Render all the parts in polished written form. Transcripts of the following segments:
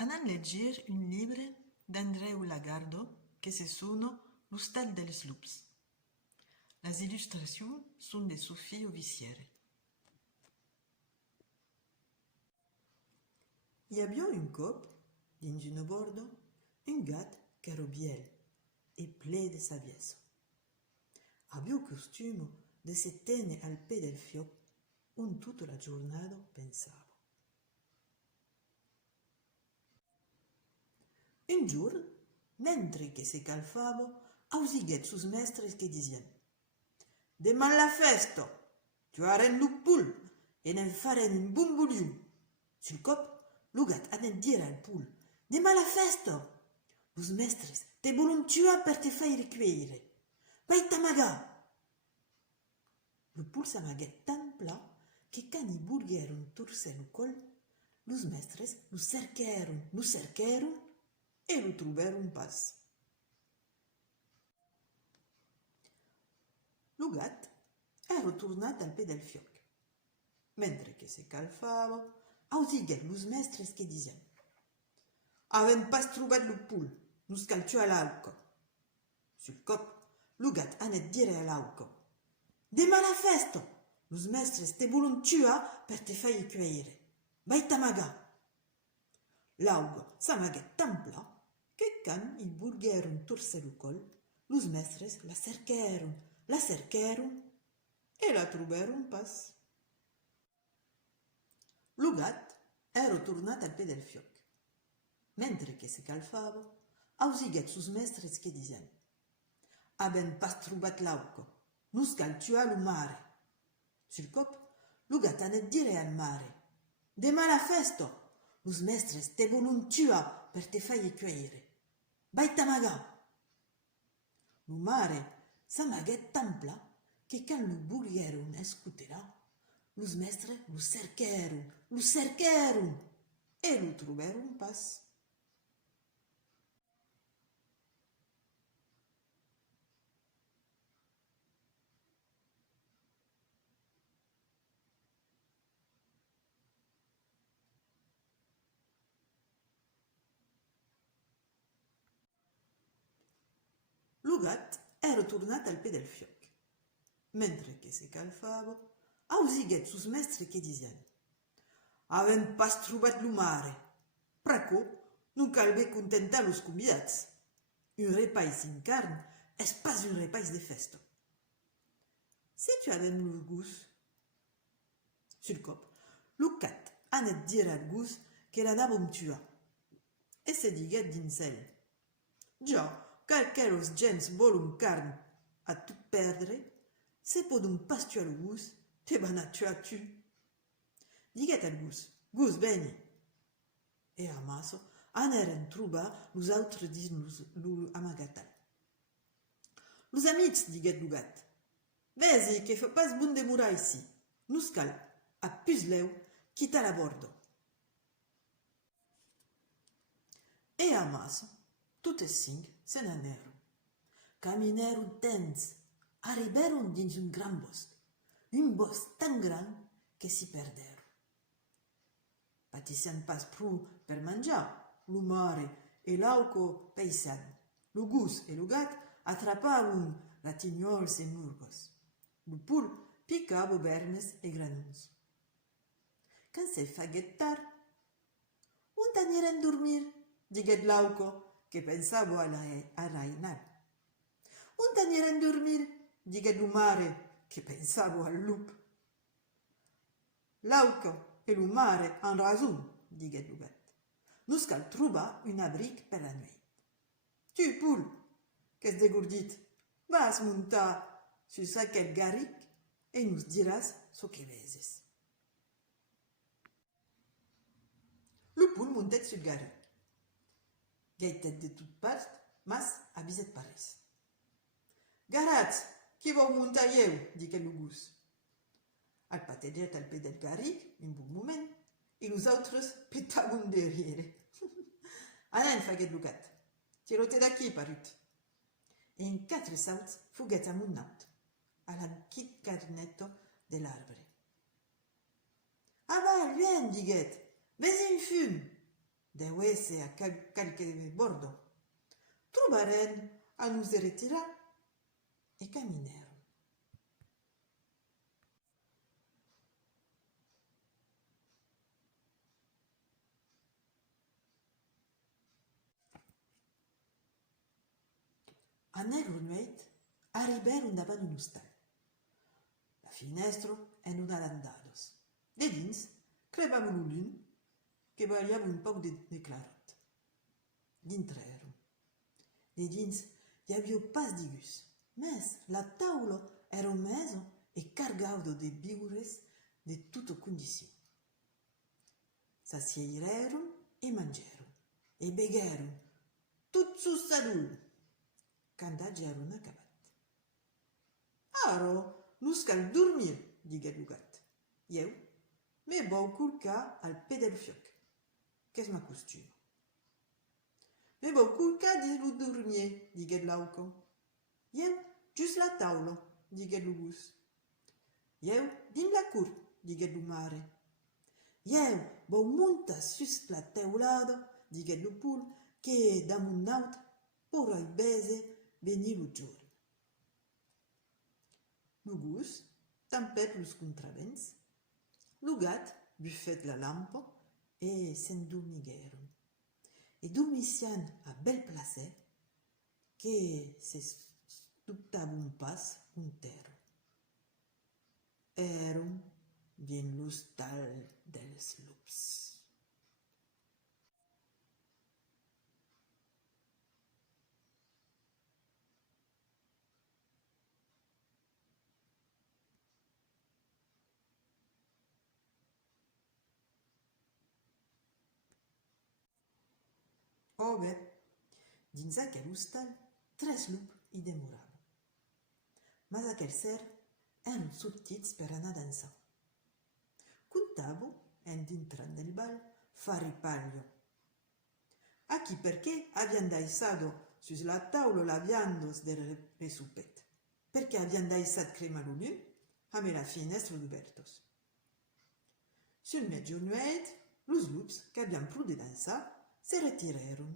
Anan leggir un libre d'Andreu Lagardo que se sono L'Hostal dels Lups. Les il·lustracions són de Sophie Oviciere. Hi havia un cop, dins una borda, un gat que era biel e ple de saviesa. Havia il costume de se tenere al pè del fioc on tutta la giornata pensava. Un giorno, mentre che se calfava, ausighet sus mestres che dicien: «Demà la festa, tu aren lu pul e ne faren un bon buliu». Sul cop, lo gat anet dire al pul: «Demà la festa, los mestres te volon tua per te fare ricueire. Vai t'amagar». Lo pul s'amaghet tan pla che can i bulgheron torse lo col, los mestres lo cercheron e lo troveron pas. Lo gat era tornat al pè del fioc. Mentre che se calfava, ausighet los mestres che dicien: «Aven pas trobat lo pul, nus cal tua l'auca». Sul cop, lo gat anet dire a l'auca: «Demà la festa, los mestres te volon tua per te fare cueire. Vai t'amagar». L'auga s'amaghet tan pla che can i bulgheron torse lo col, los mestres la cercheron e la troveron pas. Lo gat era tornat al pè del fioc. Mentre che se calfava, ausighet sus mestres che dicien: «Aben pas trobat l'auca, nus cal tua lo mare». Sul cop, lo gat anet dire al mare: «Demà la festa, los mestres te volon tua per te fare cueire. Vai t'amagar». Lo mare s'amaghet tan pla che can lo bulgheron escuterà, los mestres lo cercheron e lo troveron pas. Lo gat era tornat al pè del fioc. Mentre che se calfava, ausighet sus mestres che dicien: «Aven pas trobat lo mare. Praco, non calve contentar los convidats. Un repai sin carn es pas un repai de festa. Se tu aven lo gus». Sul cop, lo gat anet dire al gus che l'anavon tua. E se diguet dins el: «Già, calqueros gens volon carn a tot perdre, se podon pas tua lo gus, te van a tua tu». Diguet al gus: «Gus, veni». E amaso aneren trobar los autres dins lo amagatal. «Los amics», diguet lo gat, «vesi che fa pas bon demorar ici. Nus cal, a pusleu, quitar la borda». E amaso, totes cinc se n'aneron. Camineron temps, arriberon dins un gran bosc tan gran que s'hi perderon. Patician pas prou per mangiar, lo mare e l'auco peisan. Lo gus e lo gat atraparon ratignols e murgos. Lo pul picava vermes e granuns. Can se faguet tard, «On t'aniren dormir?» diguet l'auco, que pensava a rainar. «On t'aniren dormir?» diguet lo mare, que pensava al lup. «L'auco e lo mare han rason», diguet lo gat. «Nus cal trobar un abric per la nuit. Tu, pul, qu'es degordit, vas muntar sus aquel garric e nus diràs so que veses». Lo pul montet sul garric. Gaitet de tot part, mas aviset pas res. «Garatz, qui vau montar ieu?» diguet lo gus. Al pateget al pè del garric un bon moment e los autres petavon derrière. «Anen», faguet lo gat, «tirote d'aquí, parut». E in 4 sauts fuguet amunt naut, a la quit carnetto de l'arbre. «Aval, vien», diguet, «vesi un fum». deu esse a qualche bordo. Trobaren a nos retirar e camineram. A negro nuit arribaron davant un hostal. La finestra en una landados. De dins crevava lo lun que variava un poc de clarot. Dintrèron. De dins hi havia pas digus, mes la taula era mesa e cargada de biures de tota condició. S'assieirèron e mangèron, e beguèron, tot sus sadul, quand agèron acabat. Aro, nus cal dormir, diguèt lo gat. Ieu, me vau culcar al pè del fioc, qu'es ma costuma. Me vau culcar dins lo dormier, diguèt l'auca. Ieu, just la taula, diguèt lo gus. Ieu, dins la cour, diguèt lo mare. Ieu, vau montar sus la teulada, diguèt lo pul, que damunt naut porai bese venir lo jorn. Lo gus tampèt los contravents, lo gat buffèt la lampa e s'endormiguèron. E dormician a bel placer que se stuptavon pas un terra. Eron bien l'hostal dels lups. Ove, dins aquel hostal, 3 lups hi demoraven. Mas aquel ser eran sortits per anar a dansar. Contavo, en dintrant del bal, fare paglio. Aquí perché habían daisado sus la taula la viandos del resupet, perché habían daisat crema l'olum a me la finestra d'ubertos. Sul medionuet, los lups che habían plu de dansar se retireron.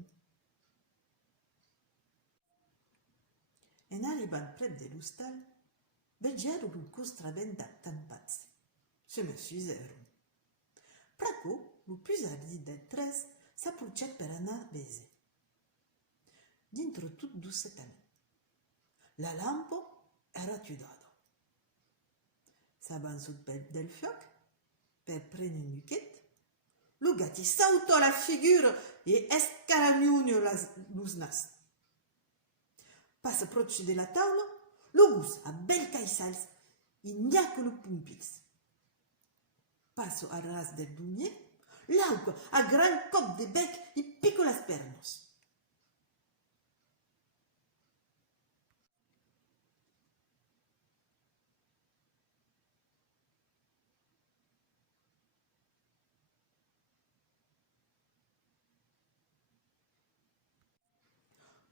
En arribant prep de l'hostal, vegèron un costravent tampats. Se m'excuseron. Praco, lo plus ardit del tres, s'approchèt per anar a bese. Dintre tot dossecament. La lampa era chiudada. S'avançut del fioc per prendre un nuquet. Lo gatti saltò la figura e escaragnò los nas. Pas approche de la taula, lo gus a bel caissals ignaca lo pumpix. Passo al ras del dunier, l'auca a gran cop de bec i pico las pernos.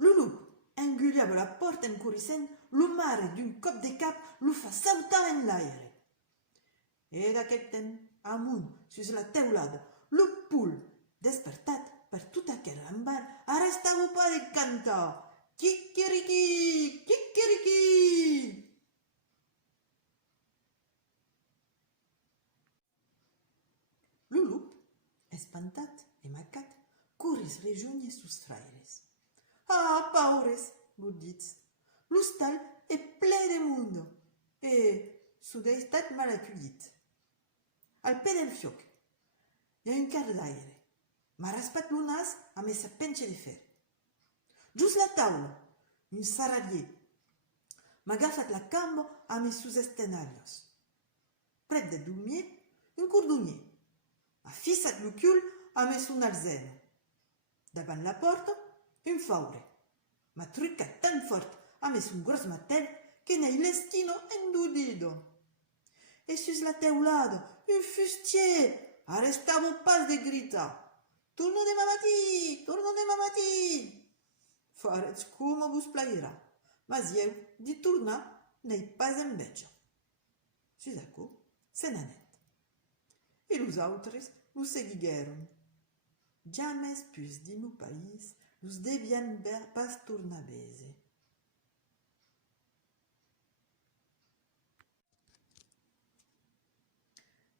Lo lup enguliava la porta en corrissent, lo mare d'un cop de cap lo fa saltar en l'aire. E d'aquest temps, amunt, sus la teulada, lo pul, despertat per tot aquel rambar, arrestava pas de cantar. Kikiriki, kikiriki! Lo lup, espantat e macat, corris rejoigner sus fraires. Ah, paures, lo ditz, l'hostal è ple de mundo e su d'estat mal acollit. Al pè del fioc hi ha un quart d'aire. M'ha raspat lo nas amb esa pencha de fer. Just la taula, un sarradier. M'ha agafat la camba amb els sus estenarios. Prep de dormir, un cordonier. M'ha fissat lo cul amb el son alzeno. Davant la porta, un faure. M'ha trucat tan fort amb el son gros martel que n'hai l'estino endudido. E sus la teulada, un fustier, arrestavo pas de gritar. Torno demà matí, torno demà matí. Faretz com vos plairà, mas eu, di tornar, n'hai pas enveja. Sus acu, se n'anèt. E los autres lo seguiguèron. jamais pus din lo país los devian pas tornar a bese.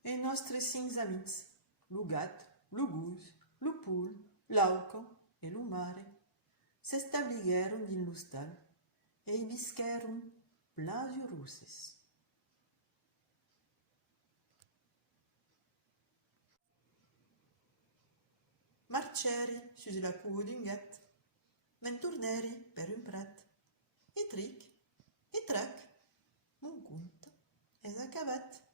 E nostres 5 amics, lo gat, lo gus, lo poule, l'auca e lo mare, s'establiguèron din l'ostal e i visquèron plasioroses. Marcheri sus la cua d'un gat, men torneri per un prat, e tric, e trac, mon conte és acabat.